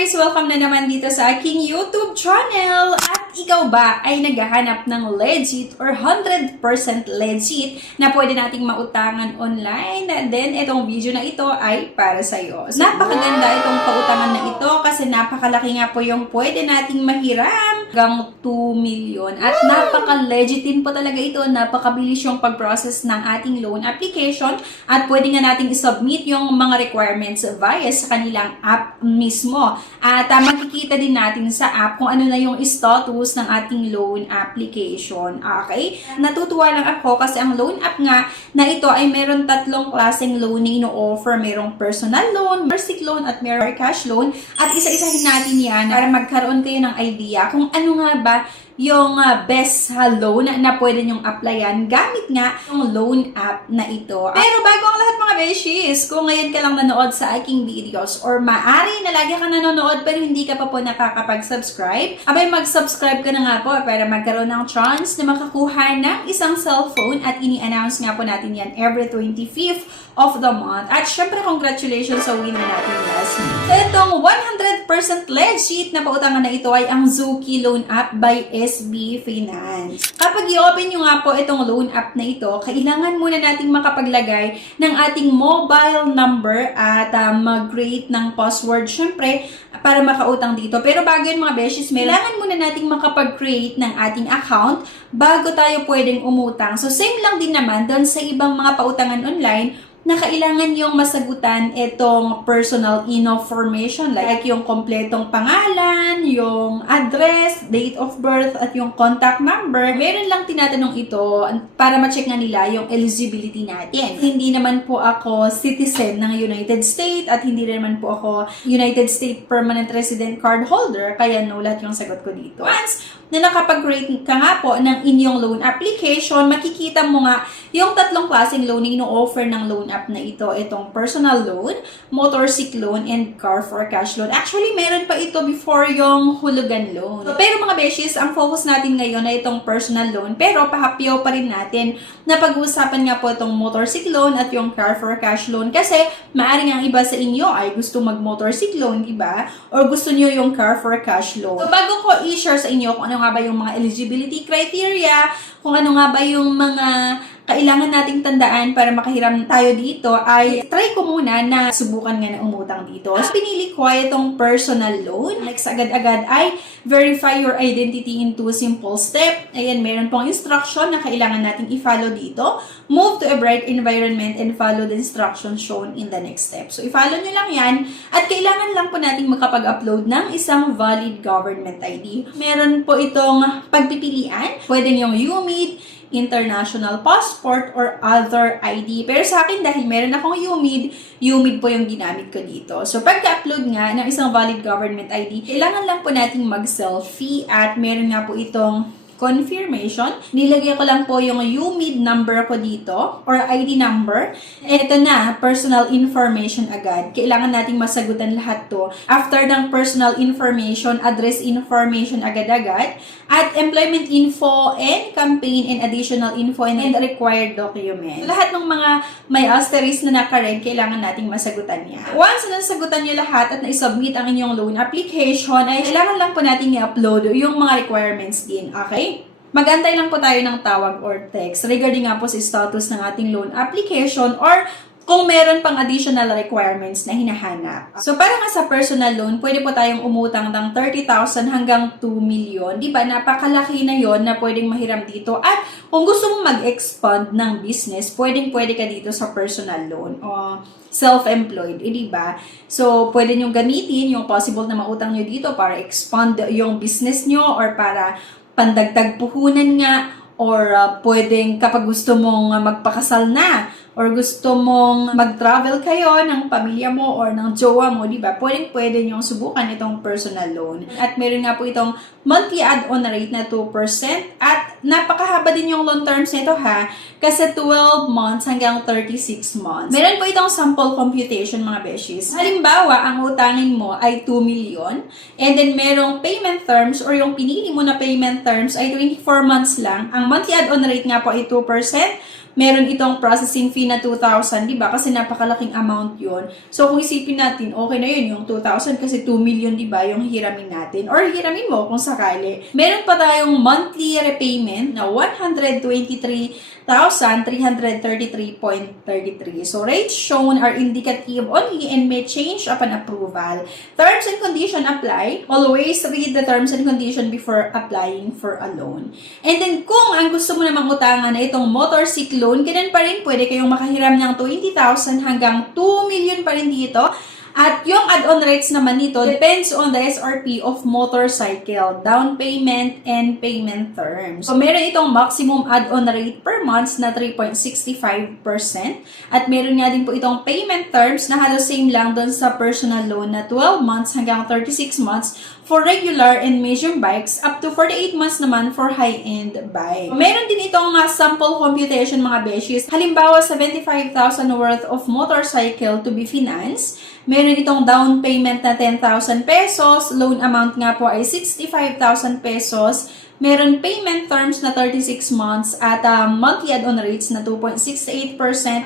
guys! Welcome na naman dito sa aking YouTube channel! At ikaw ba ay naghahanap ng legit or 100% legit na pwede nating mautangan online? Then, itong video na ito ay para sa'yo. So, napakaganda itong pautangan na ito kasi napakalaki nga po yung pwede nating mahiram hanggang 2 million. At napaka-legit din po talaga ito. Napakabilis yung pag-process ng ating loan application at pwede nga nating isubmit yung mga requirements via sa kanilang app mismo. At makikita din natin sa app kung ano na yung status ng ating loan application. Okay? Natutuwa lang ako kasi ang loan app nga na ito ay meron tatlong klaseng loan na ino-offer. Merong personal loan, mercy loan, at merong cash loan. At isa-isahin natin yan para magkaroon kayo ng idea kung ano nga ba yung best loan na pwede nyong applyan gamit nga yung loan app na ito. Pero bago ang lahat mga beshies, kung ngayon ka lang nanood sa aking videos or maaari na lagi ka nanonood pero hindi ka pa po nakakapag-subscribe, abay mag-subscribe ka na nga po para magkaroon ng chance na makakuha ng isang cellphone at ini-announce nga po natin yan every 25th of the month. At syempre, congratulations sa winner natin last week. So, itong 100% legit na pautangan na ito ay ang Zuki Loan App by SB Finance. Kapag i-open nyo nga po itong loan app na ito, kailangan muna nating makapaglagay ng ating mobile number at mag-create ng password, syempre, para makautang dito. Pero bago yun mga beshies, kailangan muna nating makapag-create ng ating account bago tayo pwedeng umutang. So, same lang din naman doon sa ibang mga pautangan online na kailangan yung masagutan itong personal information like yung kompletong pangalan, yung address, date of birth, at yung contact number. Meron lang tinatanong ito para ma-check nga nila yung eligibility natin. Hindi naman po ako citizen ng United States at hindi naman po ako United States Permanent Resident Card Holder, kaya no lahat yung sagot ko dito. Once na nakapag-create ka nga po ng inyong loan application, makikita mo nga yung tatlong klaseng loan na ino-offer ng loan app na ito. Itong personal loan, motorcycle loan, and car for cash loan. Actually, meron pa ito before yung hulugan loan. So, pero mga beshies, ang focus natin ngayon ay itong personal loan. Pero pahapyaw pa rin natin na pag-uusapan nga po itong motorcycle loan at yung car for cash loan. Kasi maaaring ang iba sa inyo ay gusto mag-motorcycle loan, diba? Or gusto nyo yung car for cash loan. So, bago ko i-share sa inyo kung ano nga ba yung mga eligibility criteria, kung ano nga ba yung mga kailangan nating tandaan para makahiram tayo dito, ay try ko muna na subukan nga na umutang dito. So, pinili ko ay itong personal loan. Next, agad-agad ay verify your identity in 2 simple step. Ayan, meron pong instruction na kailangan nating i-follow dito. Move to a bright environment and follow the instructions shown in the next step. So, i-follow nyo lang yan at kailangan lang po nating makapag-upload ng isang valid government ID. Meron po itong pagpipilian. Pwedeng yung UMID, international passport, or other ID. Pero sa akin, dahil meron akong UMID po yung ginamit ko dito. So, pagka-upload nga ng isang valid government ID, kailangan lang po nating mag-selfie at meron nga po itong confirmation. Nilagay ko lang po yung UMID number ko dito or ID number. Ito na, personal information agad. Kailangan nating masagutan lahat to. After ng personal information, address information agad-agad, at employment info and campaign and additional info and required documents. Lahat ng mga may asterisk na nakareg, kailangan nating masagutan niya. Once na nasagutan niyo lahat at na-submit ang inyong loan application, ay kailangan lang po nating i-upload yung mga requirements din. Okay? Mag-antay lang po tayo ng tawag or text regarding nga po sa status ng ating loan application or kung meron pang additional requirements na hinahanap. So, para nga sa personal loan, pwede po tayong umutang ng 30,000 hanggang 2 million. Diba? Napakalaki na yon na pwedeng mahiram dito. At kung gusto mong mag-expand ng business, pwede ka dito sa personal loan o self-employed. Diba? So, pwede nyo gamitin yung possible na mautang nyo dito para expand yung business nyo or para pandagdag puhunan nga, or pwedeng kapag gusto mong magpakasal na, or gusto mong mag-travel kayo ng pamilya mo or ng jowa mo, diba? Pwede nyo subukan itong personal loan. At meron nga po itong monthly add-on rate na 2%. At napakahaba din yung loan terms nito ha, kasi 12 months hanggang 36 months. Meron po itong sample computation mga beshies. Halimbawa, ang utangin mo ay 2 million, and then merong payment terms or yung pinili mo na payment terms ay 24 months lang. Ang monthly add-on rate nga po ay 2%. meron itong processing fee na 2,000, di ba? Kasi napakalaking amount yon. So, kung isipin natin, okay na yun, yung 2,000 kasi 2 million, di ba, yung hiramin natin. Or hiramin mo kung sakali. Meron pa tayong monthly repayment na 123,333.33. So, rates shown are indicative only and may change upon approval. Terms and condition apply. Always read the terms and condition before applying for a loan. And then, kung ang gusto mo namang utangan na itong motorcycle loan, ganun pa rin, pwede kayong makahiram ng 20,000 hanggang 2 million pa rin dito. At yung add-on rates naman nito depends on the SRP of motorcycle, down payment, and payment terms. So, meron itong maximum add-on rate per month na 3.65%. At meron nga din po itong payment terms na halos same lang doon sa personal loan na 12 months hanggang 36 months for regular and medium bikes, up to 48 months naman for high-end bike. Meron din itong sample computation mga beshies. Halimbawa, 75,000 worth of motorcycle to be financed. Meron itong down payment na 10,000 pesos. Loan amount nga po ay 65,000 pesos. Meron payment terms na 36 months at monthly add-on rates na 2.68%.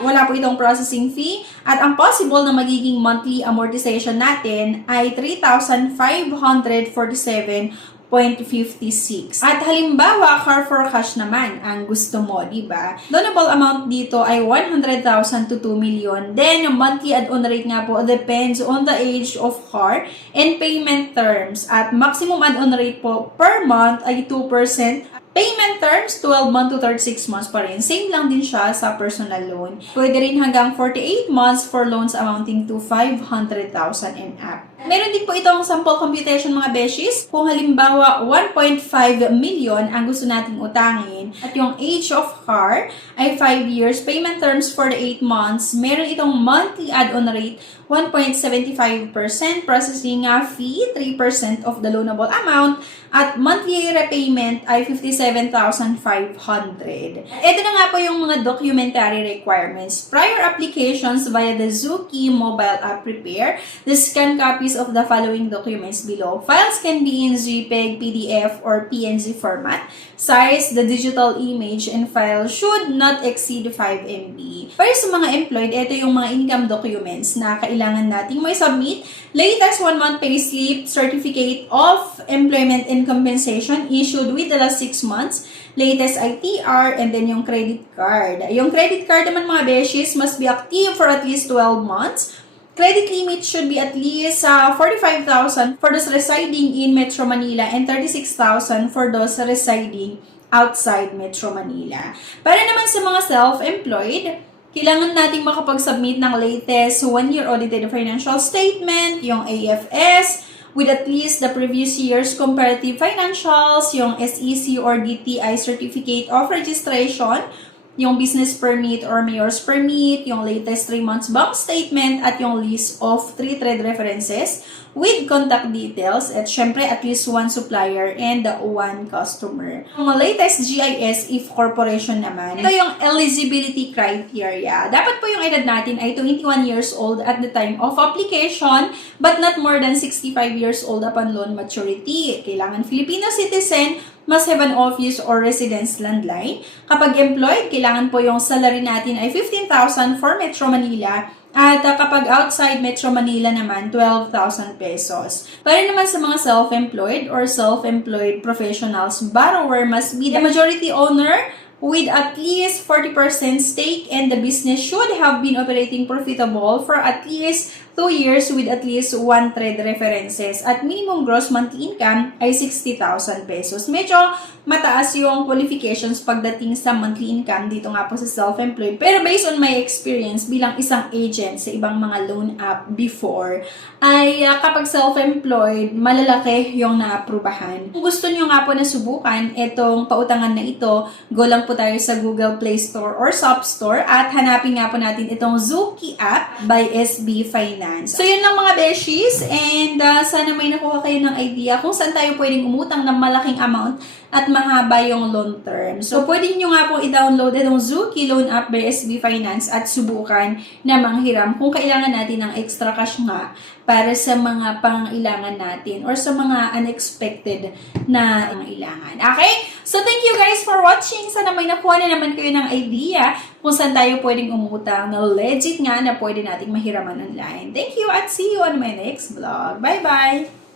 Wala po itong processing fee. At ang possible na magiging monthly amortization natin ay 3,547.56. At halimbawa, car for cash naman ang gusto mo, di ba? Loanable amount dito ay 100,000 to 2 million. Then, yung monthly add-on rate nga po depends on the age of car and payment terms. At maximum add-on rate po per month ay 2%. Payment terms, 12 months to 36 months pa rin. Same lang din siya sa personal loan. Pwede rin hanggang 48 months for loans amounting to 500,000 and up. Meron din po itong sample computation mga beshies. Kung halimbawa 1.5 million ang gusto nating utangin at yung age of car ay 5 years, payment terms for the 8 months, meron itong monthly add-on rate 1.75%, processing fee 3% of the loanable amount, at monthly repayment ay 57,500. Ito na nga po yung mga documentary requirements. Prior applications via the Zuki mobile app prepare the scan copies of the following documents below. Files can be in JPEG, PDF, or PNG format. Size, the digital image and file should not exceed 5 MB. Para sa mga employed, ito yung mga income documents na kailangan nating may submit. Latest 1-month payslip, certificate of employment and compensation issued with the last 6 months, latest ITR, and then yung credit card. Yung credit card naman mga beshies must be active for at least 12 months. Credit limit should be at least 45,000 for those residing in Metro Manila and 36,000 for those residing outside Metro Manila. Para naman sa mga self-employed, kailangan nating makapag-submit ng latest 1-year audited financial statement, yung AFS, with at least the previous year's comparative financials, yung SEC or DTI certificate of registration, yung business permit or mayor's permit, yung latest 3 months bank statement, at yung list of 3 trade references with contact details, at syempre at least 1 supplier and 1 customer. Yung latest GIS if corporation naman, ito yung eligibility criteria. Dapat po yung edad natin ay 21 years old at the time of application but not more than 65 years old upon loan maturity. Kailangan Filipino citizen, must have an office or residence landline. Kapag employed, kailangan po yung salary natin ay 15,000 for Metro Manila. At kapag outside Metro Manila naman, 12,000 pesos. Para naman sa mga self-employed or self-employed professionals, borrower must be the majority owner with at least 40% stake, and the business should have been operating profitable for at least 2 years with at least 1 trade references, at minimum gross monthly income ay 60,000 pesos. Medyo mataas yung qualifications pagdating sa monthly income dito nga po sa self-employed. Pero based on my experience bilang isang agent sa ibang mga loan app before, ay kapag self-employed, malalaki yung naaprubahan. Kung gusto nyo nga po na subukan itong pautangan na ito, go lang po tayo sa Google Play Store or Shop Store at hanapin nga po natin itong Zuki app by SB Finance. So, yun lang mga beshies, and sana may nakuha kayo ng idea kung saan tayo pwedeng umutang ng malaking amount at mahaba yung loan term. So, pwede nyo nga po i-download itong Zuki Loan App by SB Finance at subukan na manghiram kung kailangan natin ng extra cash nga para sa mga pangangailangan natin or sa mga unexpected na pangangailangan. Okay? So, thank you guys for watching. Sana may nakuha na naman kayo ng idea kung saan tayo pwedeng umutang na legit nga na pwede nating mahiraman online. Thank you at see you on my next vlog. Bye-bye!